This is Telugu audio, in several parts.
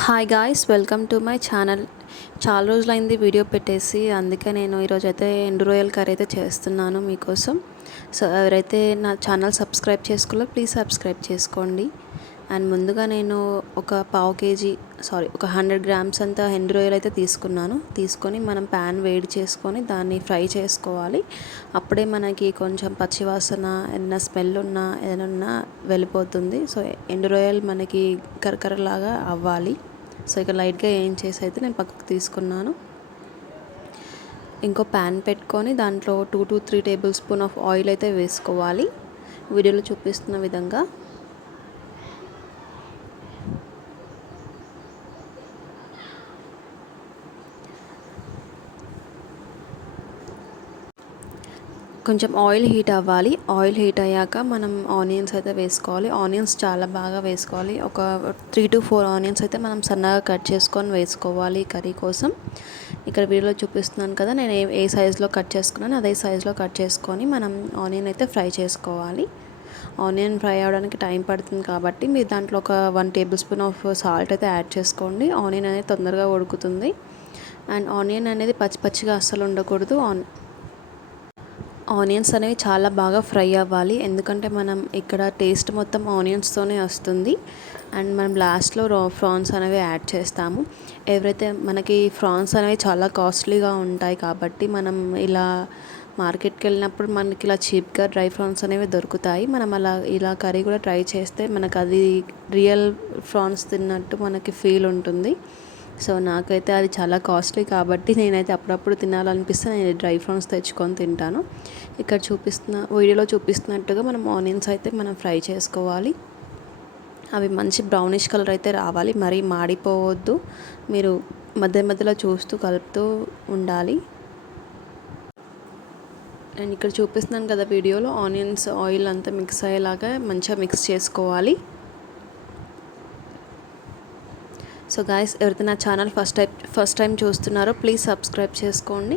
Hi guys, welcome to my channel. చాలా రోజులైంది వీడియో పెట్టేసి, అందుకే నేను ఈరోజైతే ఎండు రొయ్యల కర్రీ అయితే చేస్తున్నాను మీకోసం. సో ఎవరైతే నా ఛానల్ సబ్స్క్రైబ్ చేసుకోలో ప్లీజ్ సబ్స్క్రైబ్ చేసుకోండి. అండ్ ముందుగా నేను ఒక పావు కేజీ ఒక 100 గ్రామ్స్ అంత ఎండు రొయ్యలు అయితే తీసుకొని మనం ప్యాన్ వేడి చేసుకొని దాన్ని ఫ్రై చేసుకోవాలి. అప్పుడే మనకి కొంచెం పచ్చివాసన ఏదైనా స్మెల్ ఉన్నా ఏదైనా వెళ్ళిపోతుంది. సో ఎండు రొయ్యలు మనకి కరకరలాగా అవ్వాలి. సో ఇక లైట్గా ఏం చేసి అయితే నేను పక్కకు తీసుకున్నాను. ఇంకో ప్యాన్ పెట్టుకొని దాంట్లో 2 to 3 table spoon of oil అయితే వేసుకోవాలి. వీడియోలో చూపిస్తున్న విధంగా. కొంచెం ఆయిల్ హీట్ అవ్వాలి. ఆయిల్ హీట్ అయ్యాక మనం ఆనియన్స్ అయితే వేసుకోవాలి. ఆనియన్స్ చాలా బాగా వేసుకోవాలి. ఒక 3 to 4 ఆనియన్స్ అయితే మనం సన్నగా కట్ చేసుకొని వేసుకోవాలి కర్రీ కోసం. ఇక్కడ వీడియోలో చూపిస్తున్నాను కదా, నేను ఏ సైజులో కట్ చేసుకున్నాను అదే సైజులో కట్ చేసుకొని మనం ఆనియన్ అయితే ఫ్రై చేసుకోవాలి. ఆనియన్ ఫ్రై అవ్వడానికి టైం పడుతుంది కాబట్టి మీరు దాంట్లో ఒక 1 టేబుల్ స్పూన్ ఆఫ్ సాల్ట్ అయితే యాడ్ చేసుకోండి. ఆనియన్ అనేది తొందరగా ఉడుకుతుంది. అండ్ ఆనియన్ అనేది పచ్చి పచ్చిగా అస్సలు ఉండకూడదు. ఆనియన్స్ అనేవి చాలా బాగా ఫ్రై అవ్వాలి, ఎందుకంటే మనం ఇక్కడ టేస్ట్ మొత్తం ఆనియన్స్తోనే వస్తుంది. అండ్ మనం లాస్ట్లో ప్రాన్స్ అనేవి యాడ్ చేస్తాము. ఎవరైతే మనకి ప్రాన్స్ అనేవి చాలా కాస్ట్లీగా ఉంటాయి కాబట్టి మనం ఇలా మార్కెట్కి వెళ్ళినప్పుడు మనకి ఇలా చీప్గా డ్రై ప్రాన్స్ అనేవి దొరుకుతాయి. మనం ఇలా కర్రీ కూడా ట్రై చేస్తే మనకు అది రియల్ ప్రాన్స్ తిన్నట్టు మనకి ఫీల్ ఉంటుంది. సో నాకైతే అది చాలా కాస్ట్లీ కాబట్టి నేనైతే అప్పుడప్పుడు తినాలనిపిస్తే నేను డ్రై ప్రాన్స్ తెచ్చుకొని తింటాను. ఇక్కడ వీడియోలో చూపిస్తున్నట్టుగా మనం ఆనియన్స్ అయితే మనం ఫ్రై చేసుకోవాలి. అవి మంచి బ్రౌనిష్ కలర్ అయితే రావాలి, మరీ మాడిపోవద్దు. మీరు మధ్య మధ్యలో చూస్తూ కలుపుతూ ఉండాలి. అండ్ ఇక్కడ చూపిస్తున్నాను కదా వీడియోలో, ఆనియన్స్ ఆయిల్ అంతా మిక్స్ అయ్యేలాగా మంచిగా మిక్స్ చేసుకోవాలి. సో గాయస్, ఎవరైతే నా ఛానల్ ఫస్ట్ టైం చూస్తున్నారో ప్లీజ్ సబ్స్క్రైబ్ చేసుకోండి.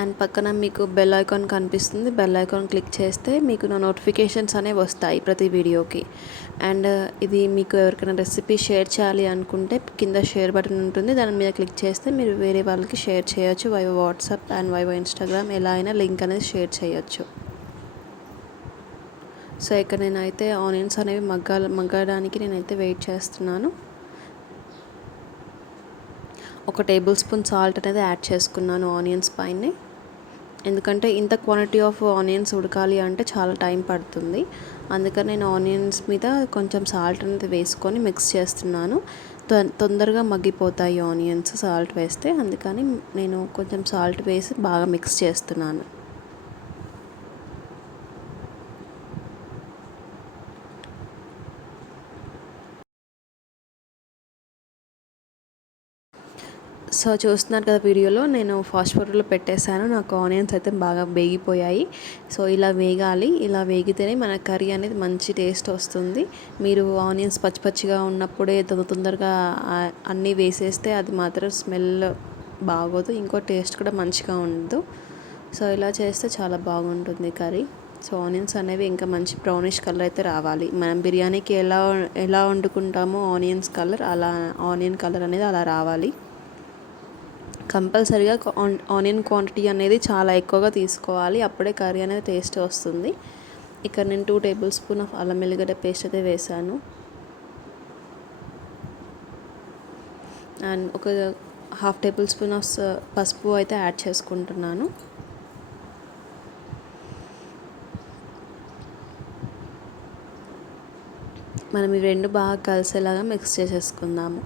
అండ్ పక్కన మీకు బెల్ ఐకాన్ కనిపిస్తుంది, బెల్ ఐకాన్ క్లిక్ చేస్తే మీకు నా నోటిఫికేషన్స్ అనేవి వస్తాయి ప్రతి వీడియోకి. అండ్ ఇది మీకు ఎవరికైనా రెసిపీ షేర్ చేయాలి అనుకుంటే కింద షేర్ బటన్ ఉంటుంది, దాని మీద క్లిక్ చేస్తే మీరు వేరే వాళ్ళకి షేర్ చేయొచ్చు. Vivo WhatsApp and vivo Instagram ఎలా అయినా లింక్ అనేది షేర్ చేయొచ్చు. సో ఇక్కడ నేనైతే ఆనియన్స్ అనేవి మగ్గడానికి నేనైతే వెయిట్ చేస్తున్నాను. ఒక టేబుల్ స్పూన్ సాల్ట్ అనేది యాడ్ చేసుకున్నాను ఆనియన్స్ పైనే, ఎందుకంటే ఇంత క్వాంటిటీ ఆఫ్ ఆనియన్స్ ఉడకాలి అంటే చాలా టైం పడుతుంది. అందుకని నేను ఆనియన్స్ మీద కొంచెం సాల్ట్ అనేది వేసుకొని మిక్స్ చేస్తున్నాను. తొందరగా మగ్గిపోతాయి ఆనియన్స్ సాల్ట్ వేస్తే, అందుకని నేను కొంచెం సాల్ట్ వేసి బాగా మిక్స్ చేస్తున్నాను. సో చూస్తున్నారు కదా వీడియోలో, నేను ఫాస్ట్ ఫార్వర్డ్లో పెట్టేశాను. నాకు ఆనియన్స్ అయితే బాగా వేగిపోయాయి. సో ఇలా వేగాలి, ఇలా వేగితేనే మన కర్రీ అనేది మంచి టేస్ట్ వస్తుంది. మీరు ఆనియన్స్ పచ్చి పచ్చిగా ఉన్నప్పుడే తొందరగా అన్నీ వేసేస్తే అది మాత్రం స్మెల్ బాగోదు, ఇంకో టేస్ట్ కూడా మంచిగా ఉండదు. సో ఇలా చేస్తే చాలా బాగుంటుంది కర్రీ. సో ఆనియన్స్ అనేవి ఇంకా మంచి బ్రౌనిష్ కలర్ అయితే రావాలి. మనం బిర్యానీకి ఎలా వండుకుంటామో ఆనియన్స్ కలర్, అలా ఆనియన్ కలర్ అనేది అలా రావాలి. కంపల్సరీగా ఆనియన్ క్వాంటిటీ అనేది చాలా ఎక్కువగా తీసుకోవాలి, అప్పుడే కర్రీ అనేది టేస్ట్ వస్తుంది. ఇక్కడ నేను 2 టేబుల్ స్పూన్ ఆఫ్ అల్లం వెల్లిగడ్డ పేస్ట్ అయితే వేసాను. అండ్ ఒక 1/2 టేబుల్ స్పూన్ ఆఫ్ పసుపు అయితే యాడ్ చేసుకుంటున్నాను. మనం ఈ రెండు బాగా కలిసేలాగా మిక్స్ చేసేసుకుందాము.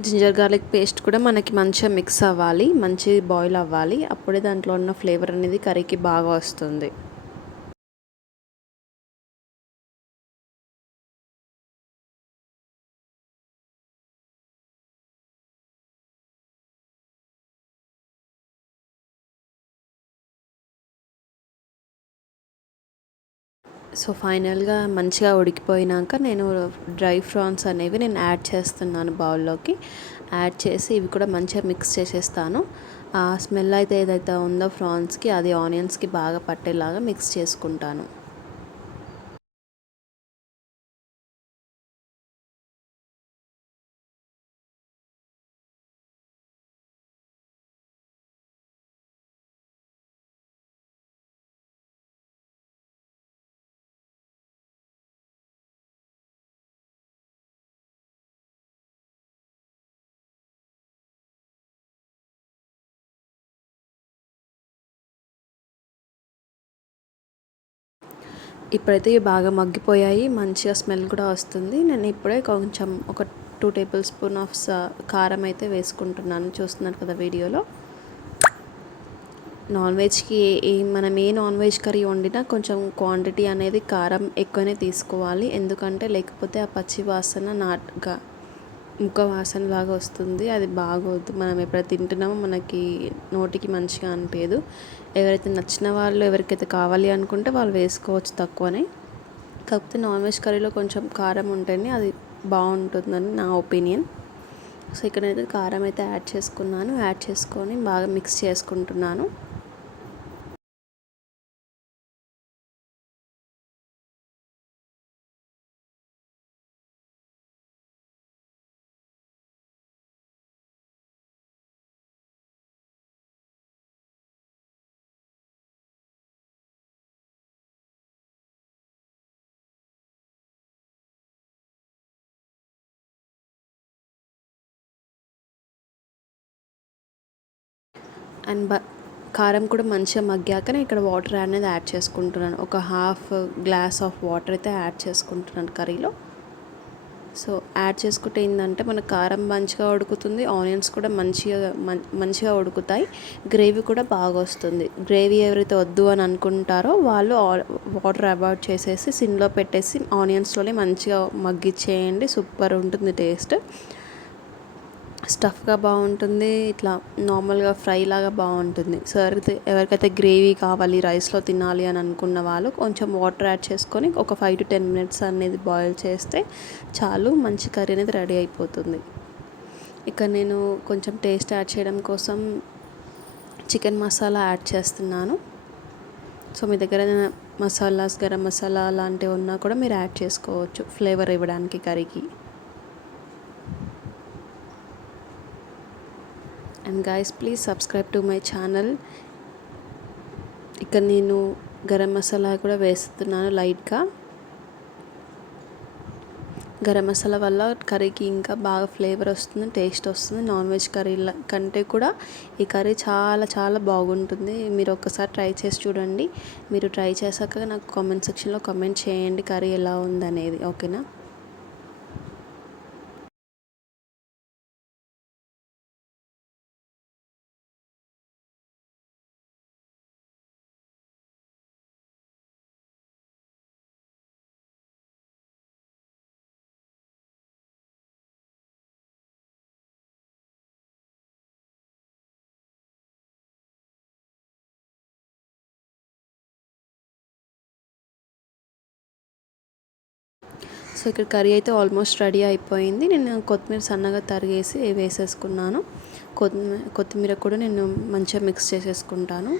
జింజర్ గార్లిక్ పేస్ట్ కూడా మనకి మంచిగా మిక్స్ అవ్వాలి, మంచి బాయిల్ అవ్వాలి. అప్పుడే దాంట్లో ఉన్న ఫ్లేవర్ అనేది కర్రీకి బాగా వస్తుంది. సో ఫైనల్గా మంచిగా ఉడికిపోయినాక నేను డ్రై ఫ్రాన్స్ అనేవి నేను యాడ్ చేస్తున్నాను బౌల్లోకి. యాడ్ చేసి ఇవి కూడా మంచిగా మిక్స్ చేసేస్తాను. ఆ స్మెల్ అయితే ఏదైతే ఉందో ఫ్రాన్స్కి, అది ఆనియన్స్కి బాగా పట్టేలాగా మిక్స్ చేసుకుంటాను. ఇప్పుడైతే ఇవి బాగా మగ్గిపోయాయి, మంచిగా స్మెల్ కూడా వస్తుంది. నేను ఇప్పుడే కొంచెం ఒక 2 టేబుల్ స్పూన్ ఆఫ్ కారం అయితే వేసుకుంటున్నాను. చూస్తున్నారు కదా వీడియోలో. నాన్ వెజ్కి మనం ఏ నాన్ వెజ్ కర్రీ వండినా కొంచెం క్వాంటిటీ అనేది కారం ఎక్కువనే తీసుకోవాలి. ఎందుకంటే లేకపోతే ఆ పచ్చి వాసన ముక్క వాసన లాగా వస్తుంది, అది బాగోదు. మనం ఎప్పుడైతే తింటున్నామో మనకి నోటికి మంచిగా అనిపించదు. ఎవరైతే నచ్చిన వాళ్ళు, ఎవరికైతే కావాలి అనుకుంటే వాళ్ళు వేసుకోవచ్చు తక్కువనే. కాకపోతే నాన్ వెజ్ కర్రీలో కొంచెం కారం ఉంటేనే అది బాగుంటుందని నా ఒపీనియన్. సో ఇక్కడ అయితే కారం అయితే యాడ్ చేసుకున్నాను. యాడ్ చేసుకొని బాగా మిక్స్ చేసుకుంటున్నాను. అండ్ కారం కూడా మంచిగా మగ్గాక నేను ఇక్కడ వాటర్ అనేది యాడ్ చేసుకుంటున్నాను. ఒక హాఫ్ గ్లాస్ ఆఫ్ వాటర్ అయితే యాడ్ చేసుకుంటున్నాను కర్రీలో. సో యాడ్ చేసుకుంటే ఏంటంటే మన కారం మంచిగా ఉడుకుతుంది, ఆనియన్స్ కూడా మంచిగా ఉడుకుతాయి, గ్రేవీ కూడా బాగా వస్తుంది. గ్రేవీ ఎవరైతే వద్దు అని అనుకుంటారో వాళ్ళు వాటర్ అవాయిడ్ చేసేసి సిమ్లో పెట్టేసి ఆనియన్స్లోనే మంచిగా మగ్గిచ్చేయండి. సూపర్ ఉంటుంది టేస్ట్. స్టఫ్గా బాగుంటుంది, ఇట్లా నార్మల్గా ఫ్రై లాగా బాగుంటుంది. సో ఎవరికైతే గ్రేవీ కావాలి, రైస్లో తినాలి అని అనుకున్న వాళ్ళు కొంచెం వాటర్ యాడ్ చేసుకొని ఒక 5 to 10 minutes అనేది బాయిల్ చేస్తే చాలు, మంచి కర్రీ అనేది రెడీ అయిపోతుంది. ఇక నేను కొంచెం టేస్ట్ యాడ్ చేయడం కోసం చికెన్ మసాలా యాడ్ చేస్తున్నాను. సో మీ దగ్గర ఏదైనా మసాలాస్, గరం మసాలా అలాంటివి ఉన్నా కూడా మీరు యాడ్ చేసుకోవచ్చు ఫ్లేవర్ ఇవ్వడానికి కర్రీకి. And guys please subscribe to my channel. ఇక్కడ నేను గరం మసాలా కూడా వేస్తున్నాను లైట్గా. గరం మసాలా వల్ల కర్రీకి ఇంకా బాగా ఫ్లేవర్ వస్తుంది, టేస్ట్ వస్తుంది. నాన్ వెజ్ కర్రీల కంటే కూడా ఈ కర్రీ చాలా చాలా బాగుంటుంది. మీరు ఒక్కసారి ట్రై చేసి చూడండి. మీరు ట్రై చేశాక నాకు కామెంట్ సెక్షన్లో కామెంట్ చేయండి కర్రీ ఎలా ఉందనేది. ఓకేనా? సో ఇక్కడ కర్రీ అయితే ఆల్మోస్ట్ రెడీ అయిపోయింది. నేను కొత్తిమీర సన్నగా తరిగేసి వేసేసుకున్నాను. కొత్తిమీర కూడా నేను మంచిగా మిక్స్ చేసేసుకుంటాను.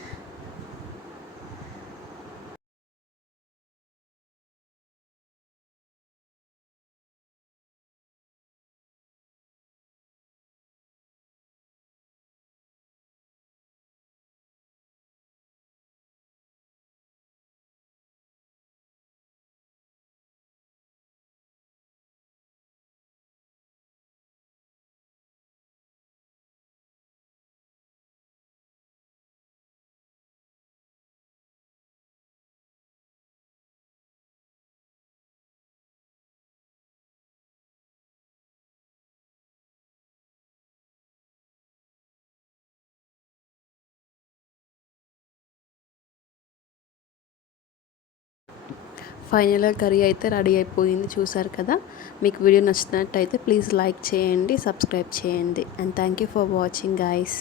ఫైనల్గా కర్రీ అయితే రెడీ అయిపోయింది, చూసారు కదా. మీకు వీడియో నచ్చినట్టయితే ప్లీజ్ లైక్ చేయండి, సబ్స్క్రైబ్ చేయండి. And thank you for watching guys.